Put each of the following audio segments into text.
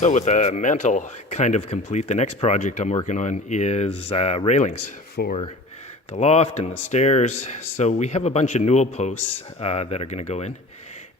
So with the mantle kind of complete, the next project I'm working on is railings for the loft and the stairs. So we have a bunch of newel posts that are going to go in.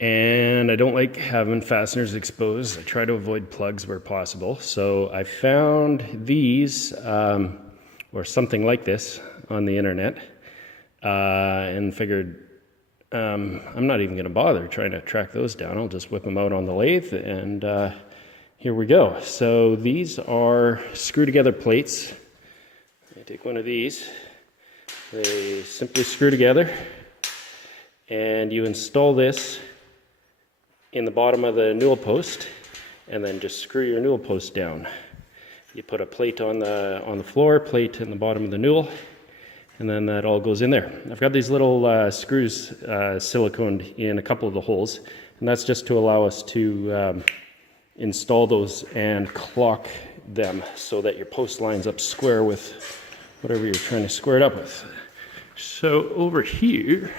And I don't like having fasteners exposed. I try to avoid plugs where possible. So I found these, or something like this, on the internet, and figured I'm not even going to bother trying to track those down. I'll just whip them out on the lathe, and here we go. So these are screw together plates. I take one of these. They simply screw together, and you install this in the bottom of the newel post, and then just screw your newel post down. You put a plate on the floor, plate in the bottom of the newel, and then that all goes in there. I've got these little screws siliconed in a couple of the holes, and that's just to allow us to install those and clock them so that your post lines up square with whatever you're trying to square it up with. So over here,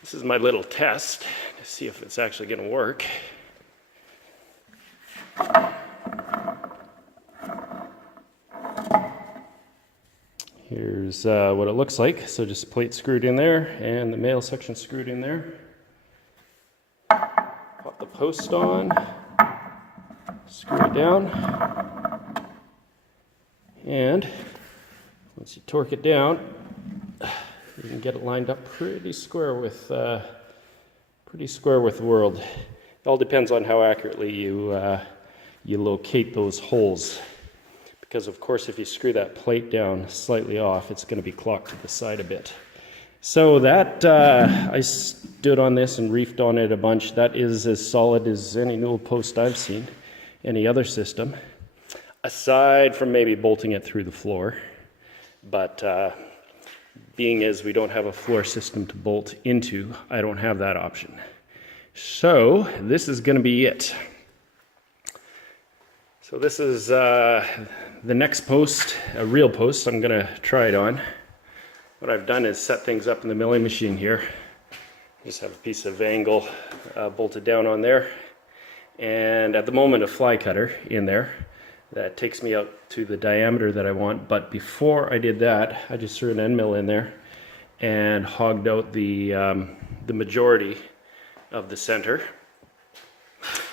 this is my little test to see if it's actually going to work. Here's what it looks like. So just a plate screwed in there and the male section screwed in there. Pop the post on, screw it down, and once you torque it down, you can get it lined up pretty square with the world. It all depends on how accurately you locate those holes. Because of course, if you screw that plate down slightly off, it's going to be clocked to the side a bit. So that, I stood on this and reefed on it a bunch. That is as solid as any newel post I've seen, any other system, aside from maybe bolting it through the floor. But being as we don't have a floor system to bolt into, I don't have that option. So this is going to be it. So this is the next post, a real post I'm going to try it on. What I've done is set things up in the milling machine here. Just have a piece of angle bolted down on there. And at the moment a fly cutter in there that takes me out to the diameter that I want. But before I did that, I just threw an end mill in there and hogged out the majority of the center.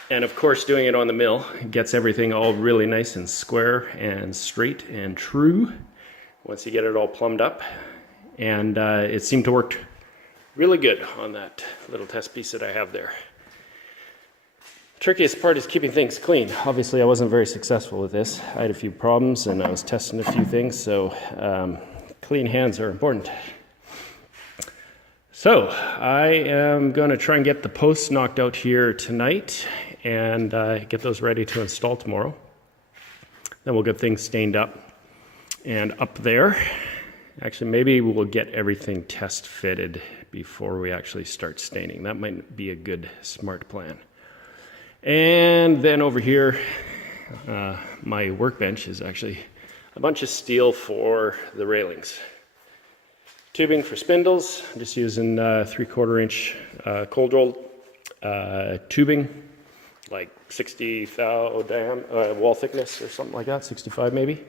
And of course, doing it on the mill gets everything all really nice and square and straight and true once you get it all plumbed up. And it seemed to work really good on that little test piece that I have there. Trickiest part is keeping things clean. Obviously, I wasn't very successful with this. I had a few problems and I was testing a few things, so clean hands are important. So I am going to try and get the posts knocked out here tonight and get those ready to install tomorrow. Then we'll get things stained up and up there. Actually, maybe we'll get everything test fitted before we actually start staining. That might be a good, smart plan. And then over here, my workbench is actually a bunch of steel for the railings. Tubing for spindles. I'm just using 3/4 inch cold rolled tubing, like 60 thou wall thickness or something like that, 65 maybe.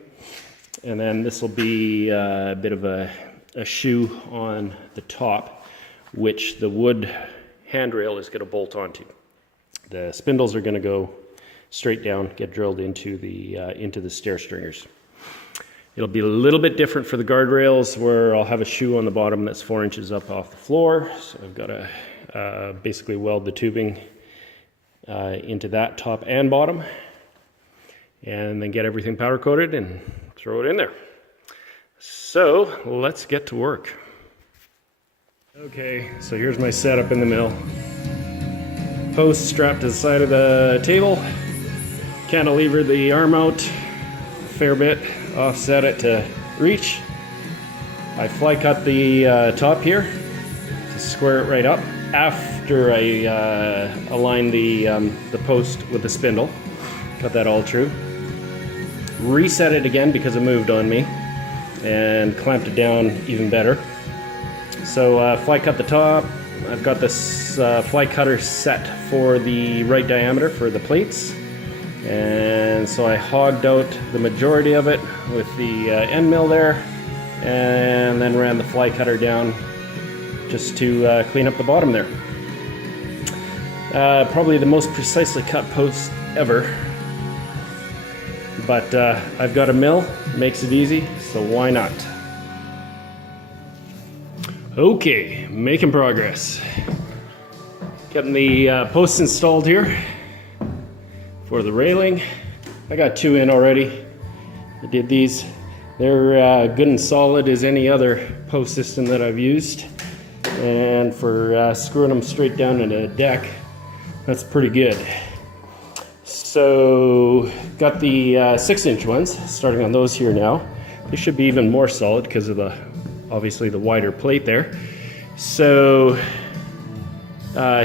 And then this will be a bit of a shoe on the top, which the wood handrail is going to bolt onto. The spindles are going to go straight down, get drilled into the stair stringers. It'll be a little bit different for the guardrails, where I'll have a shoe on the bottom that's 4 inches up off the floor. So I've got to basically weld the tubing into that top and bottom, and then get everything powder coated and throw it in there. So let's get to work. Okay, so here's my setup in the mill. Post strapped to the side of the table, cantilever the arm out a fair bit, offset it to reach. I fly cut the top here to square it right up after I align the post with the spindle. Got that all true. Reset it again because it moved on me and clamped it down even better. So fly cut the top. I've got this fly cutter set for the right diameter for the plates. And so I hogged out the majority of it with the end mill there, and then ran the fly cutter down just to clean up the bottom there. Probably the most precisely cut post ever, but I've got a mill, makes it easy, so why not? Okay, making progress. Getting the posts installed here for the railing. I got 2 in already. I did these. They're good and solid as any other post system that I've used. And for screwing them straight down into a deck, that's pretty good. So got the 6-inch ones, starting on those here now. They should be even more solid because of the, obviously, the wider plate there. So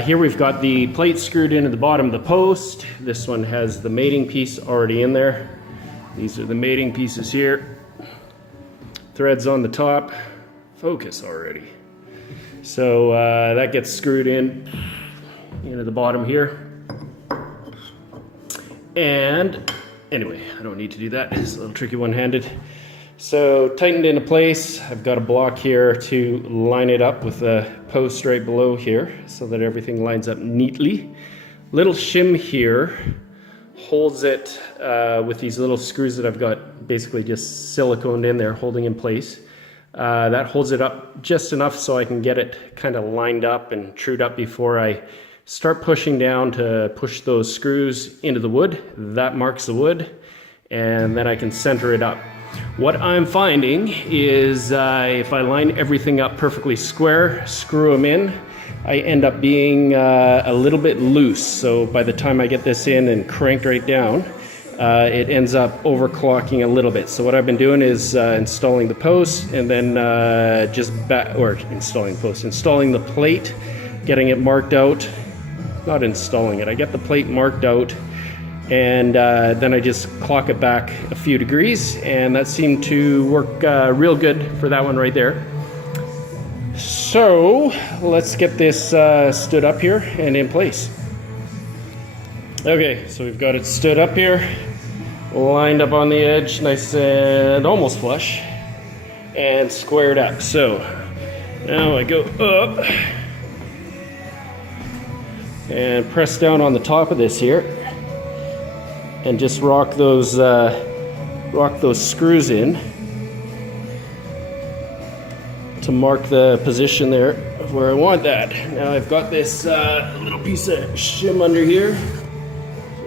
here we've got the plate screwed into the bottom of the post. This one has the mating piece already in there. These are the mating pieces here. Threads on the top. Focus already. So that gets screwed in into the bottom here. And anyway, I don't need to do that. It's a little tricky one-handed. So tightened into place. I've got a block here to line it up with a post right below here so that everything lines up neatly. Little shim here holds it with these little screws that I've got basically just siliconed in there holding in place. That holds it up just enough so I can get it kind of lined up and trued up before I start pushing down to push those screws into the wood. That marks the wood, and then I can center it up. What I'm finding is if I line everything up perfectly square, screw them in, I end up being a little bit loose. So by the time I get this in and cranked right down, it ends up overclocking a little bit. So what I've been doing is installing the post, and then installing the plate, getting it marked out. Not installing it, I get the plate marked out, and then I just clock it back a few degrees, and that seemed to work real good for that one right there. So let's get this stood up here and in place. Okay, so we've got it stood up here, lined up on the edge, nice and almost flush, and squared up. So now I go up and press down on the top of this here, and just rock those screws in to mark the position there of where I want that. Now I've got this little piece of shim under here.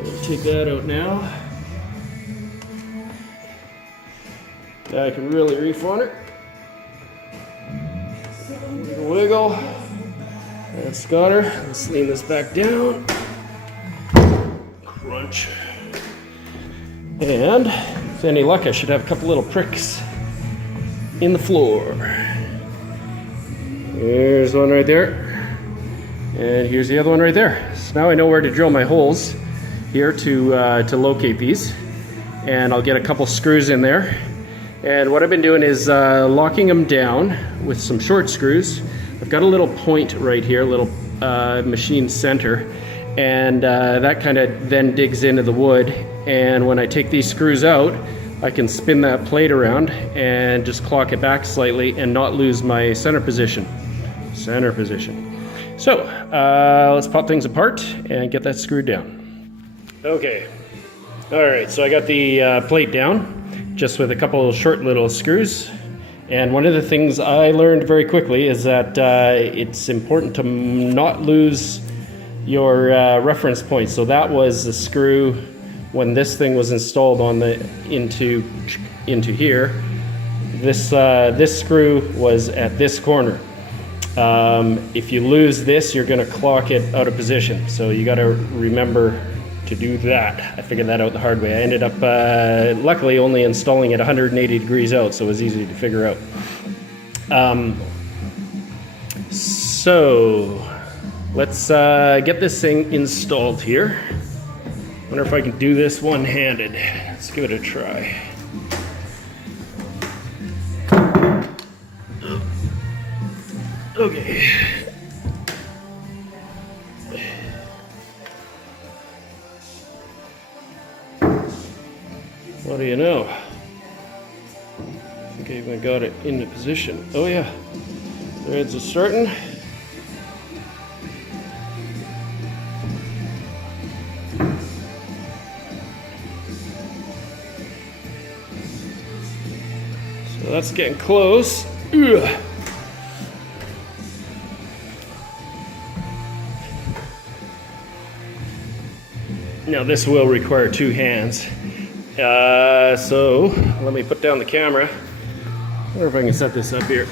So I'll take that out now. Now I can really reef on it. Wiggle. That's got her. Let's lean this back down. Crunch. And with any luck, I should have a couple little pricks in the floor. Here's one right there. And here's the other one right there. So now I know where to drill my holes here to locate these. And I'll get a couple screws in there. And what I've been doing is locking them down with some short screws. I've got a little point right here, a little machine center, and that kind of then digs into the wood. And when I take these screws out, I can spin that plate around and just clock it back slightly and not lose my center position. Center position. So let's pop things apart and get that screwed down. Okay. All right, so I got the plate down just with a couple of short little screws. And one of the things I learned very quickly is that it's important to not lose your reference point. So that was the screw when this thing was installed on the into here. This screw was at this corner. If you lose this, you're going to clock it out of position. So you got to remember to do that. I figured that out the hard way. I ended up luckily only installing it 180 degrees out, so it was easy to figure out. So let's get this thing installed here. Wonder if I can do this one-handed. Let's give it a try. Okay. you know, I think I even got it into position. Oh yeah, threads are starting. So that's getting close. Ugh. Now this will require 2 hands. So let me put down the camera. I wonder if I can set this up here.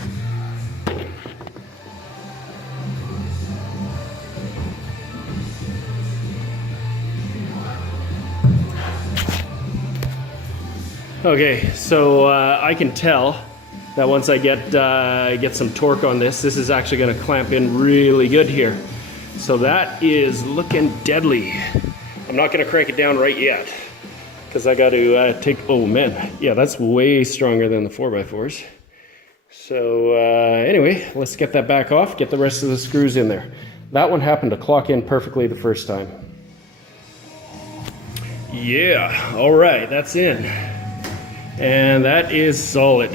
Okay, so I can tell that once I get some torque on this, this is actually going to clamp in really good here. So that is looking deadly. I'm not going to crank it down right yet because I got to take, oh man, yeah, that's way stronger than the 4x4s. So anyway, let's get that back off, get the rest of the screws in there. That one happened to clock in perfectly the first time. Yeah, all right, that's in. And that is solid.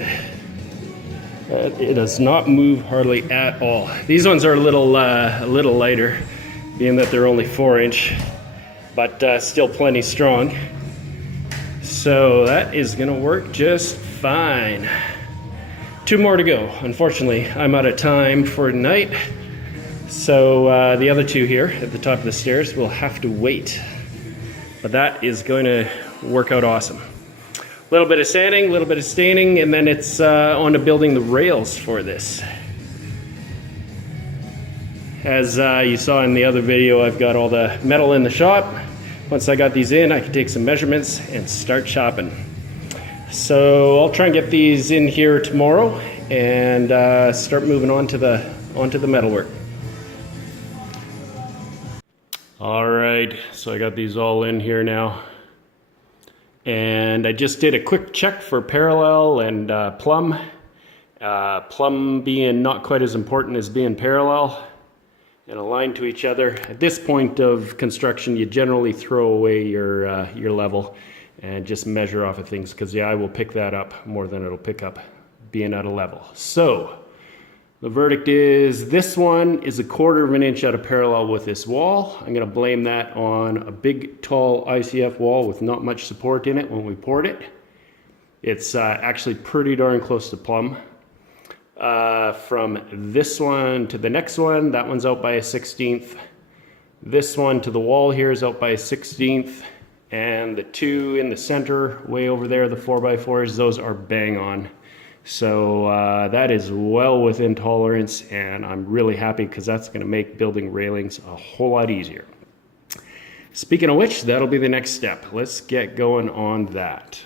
It does not move hardly at all. These ones are a little lighter, being that they're only 4-inch, but still plenty strong. So that is gonna work just fine. 2 more to go. Unfortunately, I'm out of time for tonight. So the other 2 here at the top of the stairs will have to wait. But that is going to work out awesome. A little bit of sanding, a little bit of staining, and then it's on to building the rails for this. As you saw in the other video, I've got all the metal in the shop. Once I got these in, I can take some measurements and start chopping. So I'll try and get these in here tomorrow and start moving on to the metalwork. All right, so I got these all in here now. And I just did a quick check for parallel and plumb. Plumb being not quite as important as being parallel and aligned to each other. At this point of construction, you generally throw away your level and just measure off of things, because the eye will pick that up more than it'll pick up being at a level. So the verdict is this one is 1/4 of an inch out of parallel with this wall. I'm going to blame that on a big tall ICF wall with not much support in it when we poured it. It's actually pretty darn close to plumb. From this one to the next one, that one's out by a 1/16. This one to the wall here is out by a 1/16. And the 2 in the center, way over there, the 4x4s, those are bang on. So that is well within tolerance, and I'm really happy because that's going to make building railings a whole lot easier. Speaking of which, that'll be the next step. Let's get going on that.